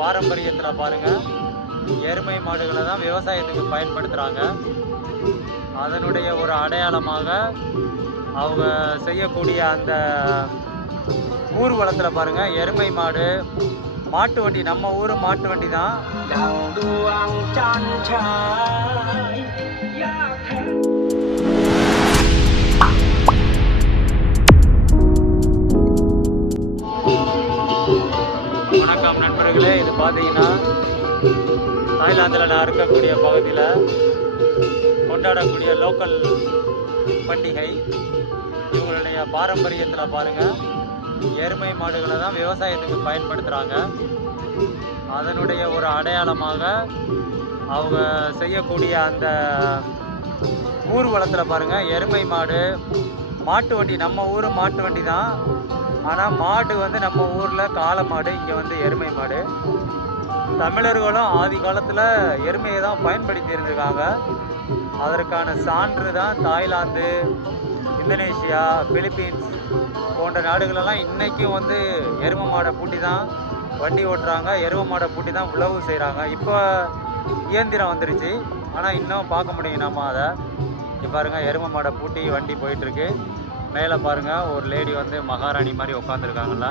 பாரம்பரியத்தில் பாருங்கள், எருமை மாடுகளை தான் விவசாயத்துக்கு பயன்படுத்துகிறாங்க. அதனுடைய ஒரு அடையாளமாக அவங்க செய்யக்கூடிய அந்த ஊர்வலத்தில் பாருங்கள், எருமை மாடு, மாட்டு வண்டி, நம்ம ஊர் மாட்டு வண்டி தான். வணக்கம் நண்பர்களே, இது பார்த்தீங்கன்னா தாய்லாந்தில் நான் இருக்கக்கூடிய பகுதியில் கொண்டாடக்கூடிய லோக்கல் பண்டிகை. இவங்களுடைய பாரம்பரியத்தில் பாருங்கள், எருமை மாடுகளை தான் விவசாயத்துக்கு பயன்படுத்துகிறாங்க. அதனுடைய ஒரு அடையாளமாக அவங்க செய்யக்கூடிய அந்த ஊர்வலத்தில் பாருங்கள், எருமை மாடு, மாட்டு வண்டி, நம்ம ஊர் மாட்டு வண்டி தான். ஆனால் மாடு வந்து நம்ம ஊரில் காளை மாடு, இங்கே வந்து எருமை மாடு. தமிழர்களும் ஆதி காலத்தில் எருமையை தான் பயன்படுத்தி இருந்திருக்காங்க. அதற்கான சான்று தான் தாய்லாந்து, இந்தோனேஷியா, பிலிப்பீன்ஸ் போன்ற நாடுகளெல்லாம் இன்றைக்கும் வந்து எருமை மாடை பூட்டி தான் வண்டி ஓட்டுறாங்க, எருமை மாடை பூட்டி தான் உழவு செய்கிறாங்க. இப்போ இயந்திரம் வந்துருச்சு, ஆனால் இன்னும் பார்க்க முடியும் நம்ம அதை. இப்போ பாருங்கள், எருமை மாடை பூட்டி வண்டி போயிட்டுருக்கு. மேலே பாருங்கள், ஒரு லேடி வந்து மகாராணி மாதிரி உட்காந்துருக்காங்கல்ல.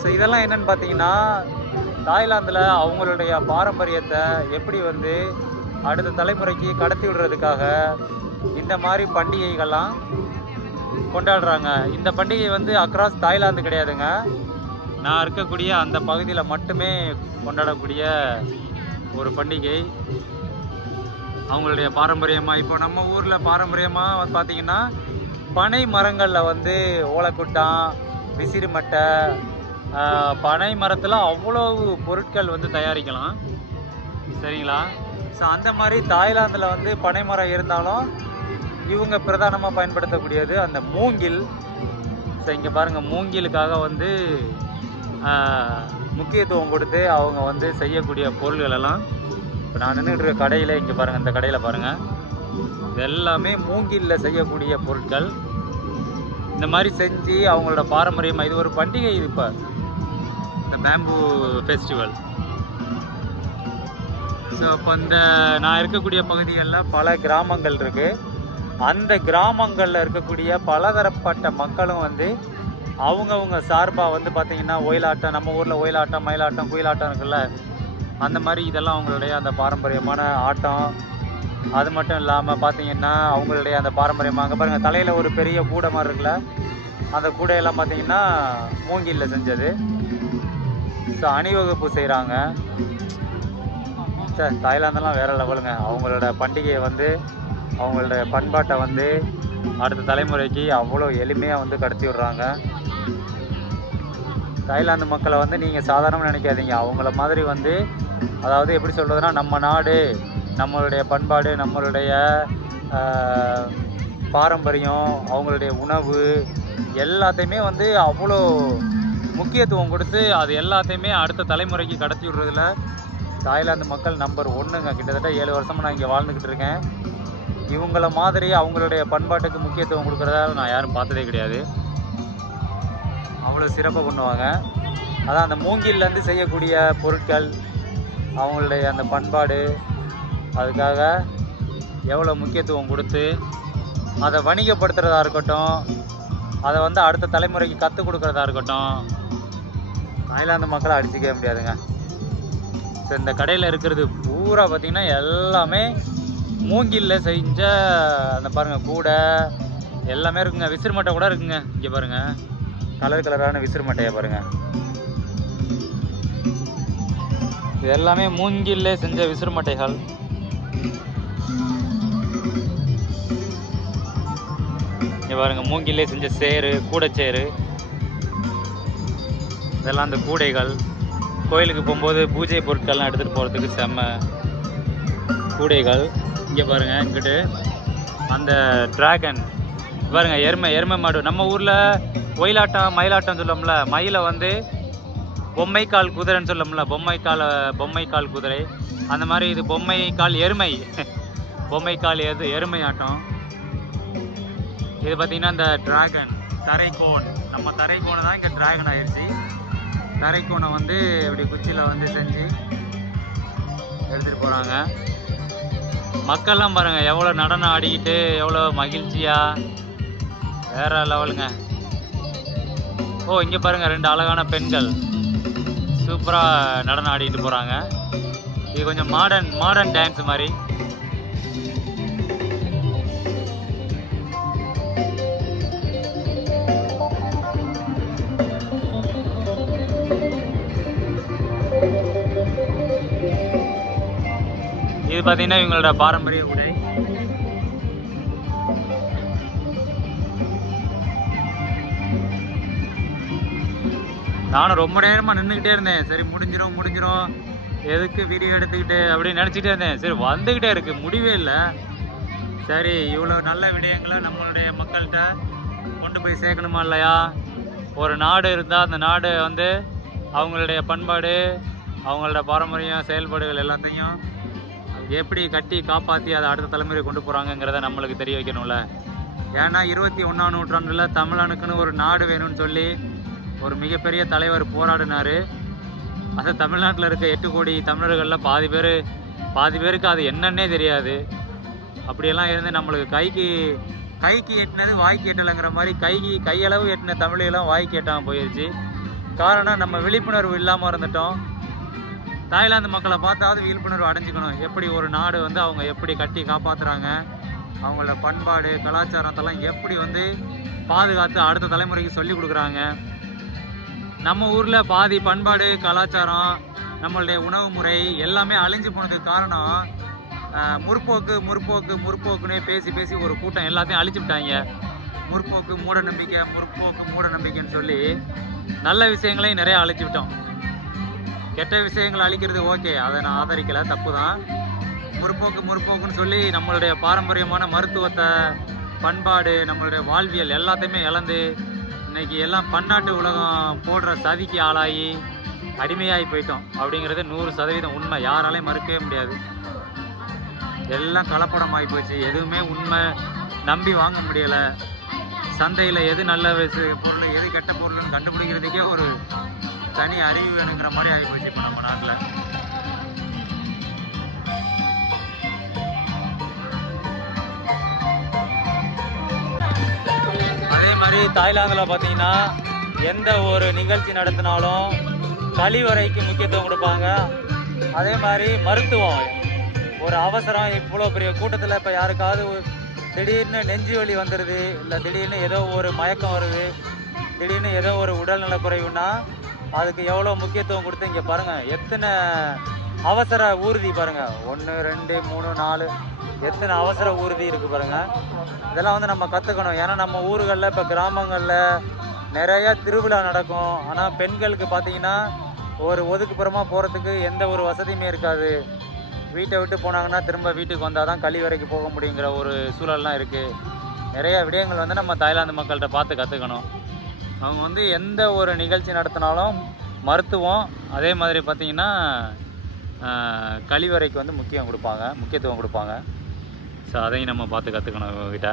ஸோ இதெல்லாம் என்னென்னு பார்த்தீங்கன்னா, தாய்லாந்தில் அவங்களுடைய பாரம்பரியத்தை எப்படி வந்து அடுத்த தலைமுறைக்கு கடத்தி விடுறதுக்காக இந்த மாதிரி பண்டிகைகள்லாம் கொண்டாடுறாங்க. இந்த பண்டிகை வந்து அக்ராஸ் தாய்லாந்து கிடையாதுங்க, நான் இருக்கக்கூடிய அந்த பகுதியில் மட்டுமே கொண்டாடக்கூடிய ஒரு பண்டிகை. அவங்களுடைய பாரம்பரியமாக, இப்போ நம்ம ஊரில் பாரம்பரியமாக வந்து பார்த்திங்கன்னா, பனை மரங்களில் வந்து ஓலைக்குட்டான், விசிறி மட்டை, பனை மரத்தில் அவ்வளவு பொருட்கள் வந்து தயாரிக்கலாம், சரிங்களா? ஸோ அந்த மாதிரி தாய்லாந்தில் வந்து பனை மரம் இருந்தாலும் இவங்க பிரதானமாக பயன்படுத்தக்கூடியது அந்த மூங்கில். ஸோ இங்கே பாருங்கள், மூங்கிலுக்காக வந்து முக்கியத்துவம் கொடுத்து அவங்க வந்து செய்யக்கூடிய பொருள்கள் எல்லாம். இப்போ நான் நின்றுட்டு கடையில் இங்கே பாருங்கள், இந்த கடையில் பாருங்கள், இது எல்லாமே மூங்கிலில் செய்யக்கூடிய பொருட்கள். இந்த மாதிரி செஞ்சு அவங்களோட பாரம்பரியமாக, இது ஒரு பண்டிகை. இது இப்போ இந்த பேம்பு ஃபெஸ்டிவல். ஸோ இப்போ இந்த நான் இருக்கக்கூடிய பகுதிகளில் பல கிராமங்கள் இருக்குது. அந்த கிராமங்களில் இருக்கக்கூடிய பலதரப்பட்ட மக்களும் வந்து அவங்கவுங்க சார்பாக வந்து பார்த்திங்கன்னா, ஒயிலாட்டம், நம்ம ஊரில் ஒயிலாட்டம், மயிலாட்டம், குயிலாட்டம் இருக்குல்ல, அந்த மாதிரி இதெல்லாம் அவங்களுடைய அந்த பாரம்பரியமான ஆட்டம். அது மட்டும் இல்லாமல் பார்த்திங்கன்னா, அவங்களுடைய அந்த பாரம்பரியமாக அங்கே பாருங்கள், தலையில் ஒரு பெரிய கூடை மாதிரி இருக்குல்ல, அந்த கூடையெல்லாம் பார்த்திங்கன்னா மூங்கிலில் செஞ்சது. ஸோ அணிவகுப்பு செய்கிறாங்க. சார் தாய்லாந்தெல்லாம் வேறு லெவலுங்க. அவங்களோட பண்டிகையை வந்து, அவங்களோட பண்பாட்டை வந்து அடுத்த தலைமுறைக்கு அவ்வளோ எளிமையாக வந்து கடத்தி விடுறாங்க. தாய்லாந்து மக்களை வந்து நீங்கள் சாதாரணமாக நினைக்காதீங்க. அவங்கள மாதிரி வந்து, அதாவது எப்படி சொல்கிறதுனா, நம்ம நாடு, நம்மளுடைய பண்பாடு, நம்மளுடைய பாரம்பரியம், அவங்களுடைய உணவு எல்லாத்தையுமே வந்து அவ்வளோ முக்கியத்துவம் கொடுத்து அது எல்லாத்தையுமே அடுத்த தலைமுறைக்கு கடத்தி விடுறதுல தாய்லாந்து மக்கள் நம்பர் 1ங்க. கிட்டத்தட்ட 7 வருஷமாக நான் இங்கே வாழ்ந்துக்கிட்டு இருக்கேன். இவங்கள மாதிரி அவங்களுடைய பண்பாட்டுக்கு முக்கியத்துவம் கொடுக்குறதால நான் யாரும் பார்த்ததே கிடையாது. அவ்வளோ சிறப்பாக பண்ணுவாங்க. அதான் அந்த மூங்கிலேருந்து செய்யக்கூடிய பொருட்கள், அவங்களுடைய அந்த பண்பாடு, அதுக்காக எவ்வளோ முக்கியத்துவம் கொடுத்து அதை வணிகப்படுத்துகிறதா இருக்கட்டும், அதை வந்து அடுத்த தலைமுறைக்கு கற்றுக் கொடுக்குறதா இருக்கட்டும், தாய்லாந்து மக்களை அடிச்சிக்கவே முடியாதுங்க. ஸோ இந்த கடையில் இருக்கிறது பூரா பார்த்திங்கன்னா எல்லாமே மூங்கிலில் செஞ்ச அந்த பாருங்கள் கூடை எல்லாமே இருக்குங்க. விசிறு மட்டை கூட இருக்குங்க. இங்கே பாருங்கள், கலர் கலரான விசிறு மட்டையை பாருங்கள். இது எல்லாமே மூங்கிலில் செஞ்ச விசிறு மட்டைகள். இங்கே பாருங்கள், மூங்கிலே செஞ்ச சேரு, கூடைச்சேரு, இதெல்லாம் அந்த கூடைகள். கோயிலுக்கு போகும்போது பூஜை பொருட்கள்லாம் எடுத்துகிட்டு போகிறதுக்கு செம்ம கூடைகள். இங்கே பாருங்கள், இங்கிட்டு அந்த டிராகன் பாருங்கள், எருமை மாடு. நம்ம ஊரில் ஒயிலாட்டம், மயிலாட்டம் சொல்லுவோம்ல, மயிலை வந்து பொம்மைக்கால் குதிரைன்னு சொல்லுவோம்ல, பொம்மைக்கால் குதிரை, அந்த மாதிரி இது பொம்மைக்கால் எருமை, பொம்மைக்கால் எருமை ஆட்டம். இது பார்த்திங்கன்னா இந்த டிராகன், தரைக்கோன், நம்ம தரைக்கோனை தான் இங்கே டிராகன் ஆயிடுச்சு. தரைக்கோணம் வந்து இப்படி குச்சியில் வந்து செஞ்சு எடுத்துகிட்டு போகிறாங்க. மக்கள்லாம் பாருங்கள் எவ்வளோ நடனம் ஆடிக்கிட்டு எவ்வளோ மகிழ்ச்சியாக, வேற லெவலுங்க. ஓ இங்கே பாருங்கள் 2 அழகான பெண்கள் சூப்பராக நடனம் ஆடிக்கிட்டு போகிறாங்க. இது கொஞ்சம் மாடர்ன் டான்ஸ் மாதிரி. இது பார்த்தீங்கன்னா இவங்களோட பாரம்பரிய உடை. நானும் ரொம்ப நேரமாக நின்றுக்கிட்டே இருந்தேன். சரி முடிஞ்சிடும் எதுக்கு வீடியோ எடுத்துக்கிட்டு அப்படின்னு நினச்சிட்டே இருந்தேன். சரி வந்துக்கிட்டே இருக்கு, முடிவே இல்லை. சரி இவ்வளோ நல்ல விடயங்களை நம்மளுடைய மக்கள்கிட்ட கொண்டு போய் சேர்க்கணுமா இல்லையா? ஒரு நாடு இருந்தால் அந்த நாடு வந்து அவங்களுடைய பண்பாடு, அவங்களோட பாரம்பரியம், செயல்பாடுகள் எல்லாத்தையும் எப்படி கட்டி காப்பாற்றி அதை அடுத்த தலைமுறை கொண்டு போகிறாங்கங்கிறத நம்மளுக்கு தெரிய வைக்கணும்ல. ஏன்னா 21ஆம் நூற்றாண்டில் தமிழனுக்குன்னு ஒரு நாடு வேணும்னு சொல்லி ஒரு மிகப்பெரிய தலைவர் போராடினார். அது தமிழ்நாட்டில் இருக்க 8 கோடி தமிழர்களில் பாதி பேருக்கு அது என்னன்னே தெரியாது. அப்படியெல்லாம் இருந்து நம்மளுக்கு கைக்கு எட்டினது வாய்க்கு எட்டலைங்கிற மாதிரி கையளவு எட்டின தமிழெல்லாம் வாய்க்கு எட்டாமல் போயிடுச்சு. காரணம் நம்ம விழிப்புணர்வு இல்லாமல் இருந்துட்டோம். தாய்லாந்து மக்களை பார்த்தாவது விழிப்புணர்வு அடைஞ்சிக்கணும். எப்படி ஒரு நாடு வந்து அவங்க எப்படி கட்டி காப்பாற்றுறாங்க, அவங்களோட பண்பாடு கலாச்சாரத்தெல்லாம் எப்படி வந்து பாதுகாத்து அடுத்த தலைமுறைக்கு சொல்லி கொடுக்குறாங்க. நம்ம ஊரில் பாதி பண்பாடு கலாச்சாரம், நம்மளுடைய உணவு முறை எல்லாமே அழிஞ்சு போனதுக்கு காரணம் முற்போக்குன்னே பேசி ஒரு கூட்டம் எல்லாத்தையும் அழிச்சு விட்டாங்க. முற்போக்கு மூட நம்பிக்கைன்னு சொல்லி நல்ல விஷயங்களையும் நிறைய அழிச்சு விட்டோம். கெட்ட விஷயங்களை அழிக்கிறது ஓகே, அதை நான் ஆதரிக்கலை, தப்பு தான். முற்போக்குன்னு சொல்லி நம்மளுடைய பாரம்பரியமான மருத்துவத்தை, பண்பாடு, நம்மளுடைய வாழ்வியல் எல்லாத்தையுமே இழந்து இன்னைக்கு எல்லாம் பன்னாட்டு உலகம் போடுற சதிக்கு ஆளாகி அடிமையாகி போயிட்டோம். அப்படிங்கிறது 100% உண்மை, யாராலையும் மறுக்கவே முடியாது. எல்லாம் கலப்படமாகி போச்சு, எதுவுமே உண்மை நம்பி வாங்க முடியலை. சந்தையில் எது நல்ல பொருள் எது கெட்ட பொருள்னு கண்டுபிடிக்கிறதுக்கே ஒரு தனி அறிவு வேணுங்கிற மாதிரி ஆகி போச்சு இப்போ நம்ம நாட்டில். அதே மாதிரி தாய்லாந்தில் பார்த்தீங்கன்னா எந்த ஒரு நிகழ்ச்சி நடத்தினாலும் கழிவறைக்கு முக்கியத்துவம் கொடுப்பாங்க. அதே மாதிரி மருத்துவம், ஒரு அவசரம் இவ்வளோ பெரிய கூட்டத்தில் இப்போ யாருக்காவது திடீர்னு நெஞ்சு வலி வந்துடுது, இல்லை திடீர்னு ஏதோ ஒரு மயக்கம் வருது, திடீர்னு ஏதோ ஒரு உடல்நல குறைவுன்னா அதுக்கு எவ்வளோ முக்கியத்துவம் கொடுத்து இங்கே பாருங்கள் எத்தனை அவசர ஊர்தி பாருங்கள், 1 2 3 4 எத்தனை அவசர ஊர்தி இருக்குது பாருங்கள். இதெல்லாம் வந்து நம்ம கற்றுக்கணும். ஏன்னா நம்ம ஊர்களில் இப்போ கிராமங்களில் நிறையா திருவிழா நடக்கும். ஆனால் பெண்களுக்கு பார்த்தீங்கன்னா ஒரு ஒதுக்குப்புறமாக போகிறதுக்கு எந்த ஒரு வசதியுமே இருக்காது. வீட்டை விட்டு போனாங்கன்னா திரும்ப வீட்டுக்கு வந்தால் தான் கழிவறைக்கு போக முடியுங்கிற ஒரு சூழல்லாம் இருக்குது. நிறைய விடயங்கள் வந்து நம்ம தாய்லாந்து மக்கள்கிட்ட பார்த்து கற்றுக்கணும். அவங்க வந்து எந்த ஒரு நிகழ்ச்சி நடத்தினாலும் மருத்துவம், அதே மாதிரி பார்த்திங்கன்னா கழிவறைக்கு வந்து முக்கியத்துவம் கொடுப்பாங்க. ஸோ அதையும் நம்ம பார்த்து கற்றுக்கணும் இவங்ககிட்ட.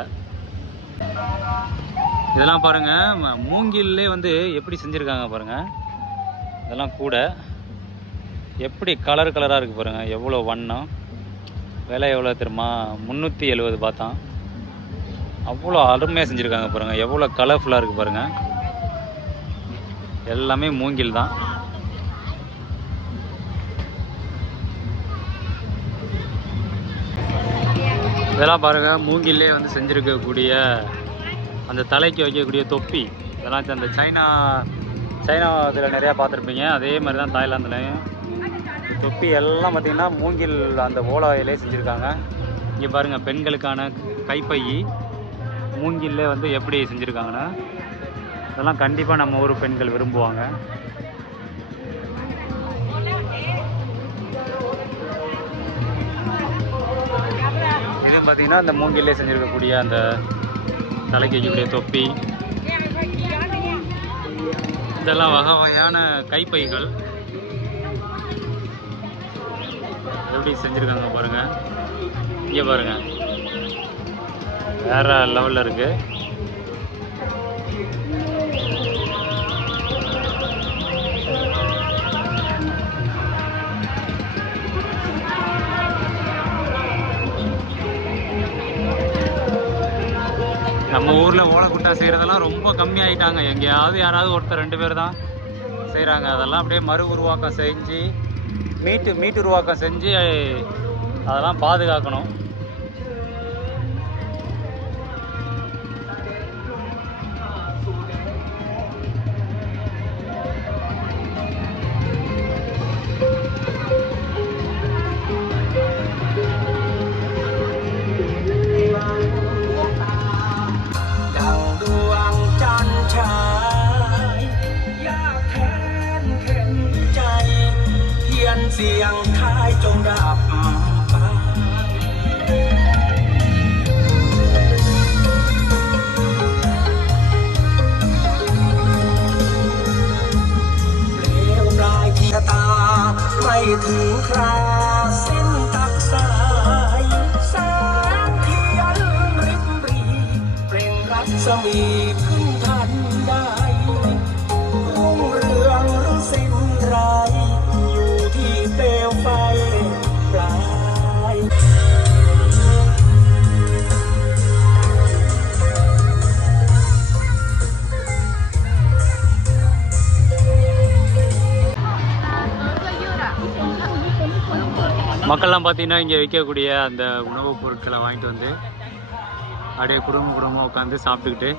இதெல்லாம் பாருங்கள், மூங்கிலே வந்து எப்படி செஞ்சுருக்காங்க பாருங்கள். இதெல்லாம் கூட எப்படி கலராக இருக்குது பாருங்கள், எவ்வளோ வண்ணம். விலை எவ்வளோ தெரியுமா? 370 பார்த்தான். அவ்வளோ அருமையாக செஞ்சுருக்காங்க பாருங்கள், எவ்வளோ கலர்ஃபுல்லாக இருக்குது பாருங்கள். எல்லாமே மூங்கில் தான். இதெல்லாம் பாருங்கள், மூங்கிலே வந்து செஞ்சுருக்கக்கூடிய அந்த தலைக்கு வைக்கக்கூடிய தொப்பி. இதெல்லாம் அந்த சைனா இதில் நிறையா பார்த்துருப்பீங்க. அதே மாதிரி தான் தாய்லாந்துலேயும் தொப்பி எல்லாம் பார்த்திங்கன்னா மூங்கில் அந்த ஓலையிலே செஞ்சுருக்காங்க. இங்கே பாருங்கள், பெண்களுக்கான கைப்பை மூங்கிலே வந்து எப்படி செஞ்சுருக்காங்கன்னா இதெல்லாம் கண்டிப்பாக நம்ம ஊர் பெண்கள் விரும்புவாங்க. இது பார்த்திங்கன்னா அந்த மூங்கிலே செஞ்சுருக்கக்கூடிய அந்த தலைக்கு வைக்கக்கூடிய தொப்பி. இதெல்லாம் வகையான கைப்பைகள் எப்படி செஞ்சுருக்காங்க பாருங்கள். இங்கே பாருங்கள், வேறு லெவலில் இருக்குது. நம்ம ஊரில் ஓலைக்குட்டா செய்கிறதெல்லாம் ரொம்ப கம்மியாயிட்டாங்க. எங்கேயாவது யாராவது ஒருத்தர் 2 பேர் தான் செய்கிறாங்க. அதெல்லாம் அப்படியே மறு உருவாக்கம் செஞ்சு மீட்டு உருவாக்கம் செஞ்சு அதெல்லாம் பாதுகாக்கணும்.เสียงท้ายจงดับไปเปลวปลายที่ตาไม่ถึงคราเส้นตักสายแสงเทียนริบรีเปล่งรัศมีขึ้นทันใดรุ่งเรืองหรือสิ้นไรเปลวไฟปลายமக்கள்லாம் பார்த்தீங்கன்னா இங்கே விற்கக்கூடிய அந்த உணவுப் பொருட்களை வாங்கிட்டு வந்து அப்படியே குடும்பமாக உட்காந்து சாப்பிட்டுக்கிட்டு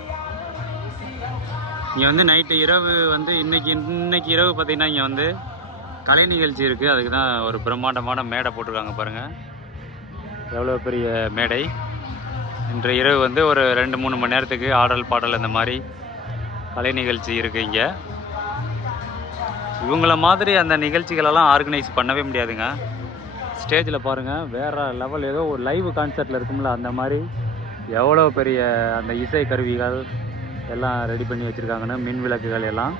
இங்கே வந்து நைட்டு இரவு வந்து இன்னைக்கு இரவு பார்த்தீங்கன்னா இங்கே வந்து கலை நிகழ்ச்சி இருக்குது. அதுக்கு தான் ஒரு பிரம்மாண்டமான மேடை போட்டிருக்காங்க பாருங்கள். எவ்வளோ பெரிய மேடை. இன்று இரவு வந்து ஒரு 2-3 மணி நேரத்துக்கு ஆடல் பாடல் இந்த மாதிரி கலை நிகழ்ச்சி இருக்குது இங்கே. இவங்கள மாதிரி அந்த நிகழ்ச்சிகளெல்லாம் ஆர்கனைஸ் பண்ணவே முடியாதுங்க. ஸ்டேஜில் பாருங்கள், வேறு லெவல். ஏதோ ஒரு லைவ் கான்சர்ட்டில் இருக்கும்ல அந்த மாதிரி எவ்வளோ பெரிய அந்த இசை கருவிகள் எல்லாம் ரெடி பண்ணி வச்சுருக்காங்கன்னு, மின் விளக்குகள் எல்லாம்